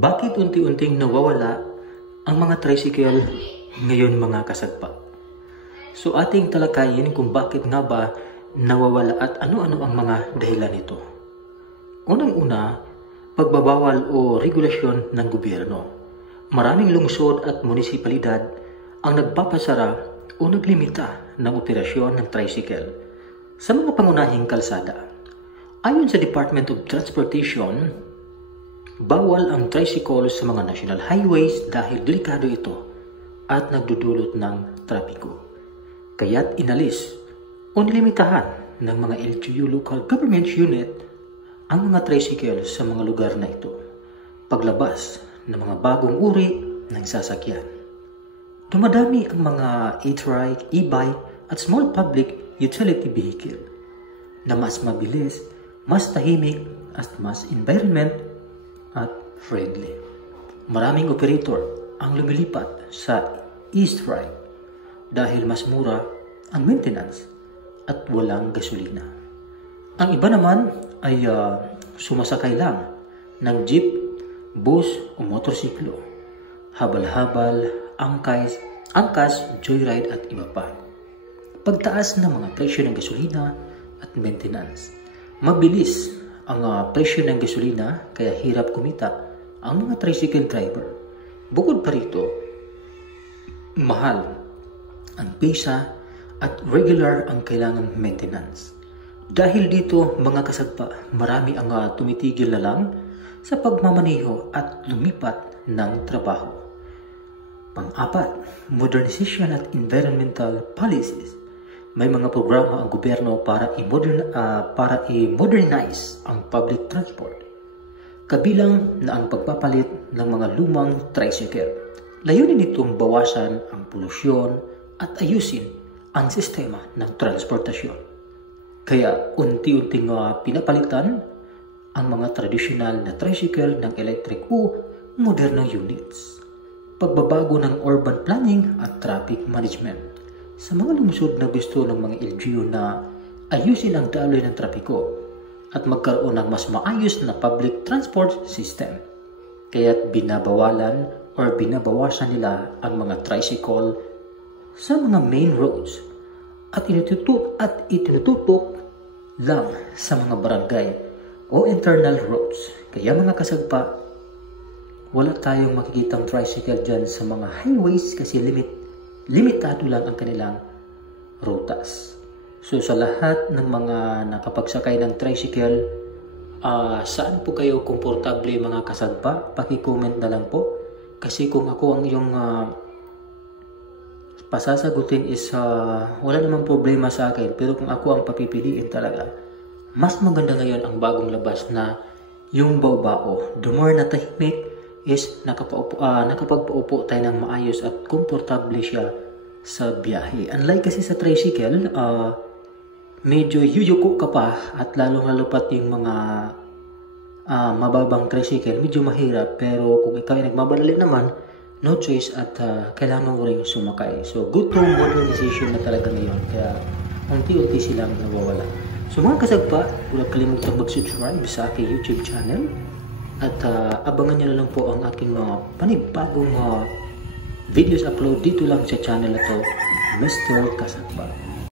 Bakit unti-unting nawawala ang mga tricycle ngayon mga kasagpa? So ating talakayin kung bakit nga ba nawawala at ano-ano ang mga dahilan nito. Unang-una, pagbabawal o regulasyon ng gobyerno. Maraming lungsod at munisipalidad ang nagpapasara o naglimita ng operasyon ng tricycle sa mga pangunahing kalsada. Ayon sa Department of Transportation, bawal ang tricycle sa mga national highways dahil delikado ito at nagdudulot ng trapiko. Kaya't inalis o nilimitahan ng mga LGU local government unit ang mga tricycle sa mga lugar na ito. Paglabas ng mga bagong uri ng sasakyan. Dumadami ang mga e-trike, e-bike at small public utility vehicle na mas mabilis, mas tahimik at mas environment at friendly. Maraming operator ang lumilipat sa e-strike dahil mas mura ang maintenance at walang gasolina. Ang iba naman ay sumasakay lang ng jeep, bus o motorsiklo, habal-habal, angkas, joyride at iba pa. Pagtaas ng mga presyo ng gasolina at maintenance. Mabilis ang presyo ng gasolina kaya hirap kumita ang mga tricycle driver. Bukod pa rito, mahal ang pisa at regular ang kailangang maintenance. Dahil dito mga kasagpa, marami ang tumitigil na lang sa pagmamaneho at lumipat ng trabaho. Pang-apat, modernization at environmental policies. May mga programa ang gobyerno para i-modernize ang public transport. Kabilang na ang pagpapalit ng mga lumang tricycle. Layunin nitong bawasan ang polusyon at ayusin ang sistema ng transportasyon. Kaya unti-unting pinapalitan ang mga tradisyonal na tricycle ng electric o modernong units. Pagbabago ng urban planning at traffic management. Sa mga lungsod na gusto ng mga LGU na ayusin ang daloy ng trapiko at magkaroon ng mas maayos na public transport system. Kaya't binabawalan o binabawasan nila ang mga tricycle sa mga main roads at itinututok lang sa mga barangay o internal roads. Kaya mga kasagpa, wala tayong makikitang tricycle dyan sa mga highways kasi limitado lang ang kanilang rutas. So sa lahat ng mga nakapagsakay ng tricycle, saan po kayo komportable mga kasagpa? Paki-comment na lang po. Kasi kung ako ang iyong pasasagutin is wala namang problema sa akin. Pero kung ako ang papipiliin talaga, mas maganda ngayon ang bagong labas na yung Baobao. The more na tahimik is nakapagpaupo tayo ng maayos at komportable siya sa biyahe. Unlike kasi sa tricycle, medyo yuyuko ka pa at lalong-lalo pat yung mga mababang tricycle, medyo mahirap. Pero kung ikaw ay nagmamadali naman, no choice at kailangan mo rin sumakay. So good to modernization na talaga ngayon. Kaya unti-unti silang nawawala. So mga kasagpa, huwag kalimutang mag-subscribe sa aking YouTube channel. At abangan nyo na lang po ang aking panibagong videos upload dito lang sa channel na to, Mr. Kasagpa.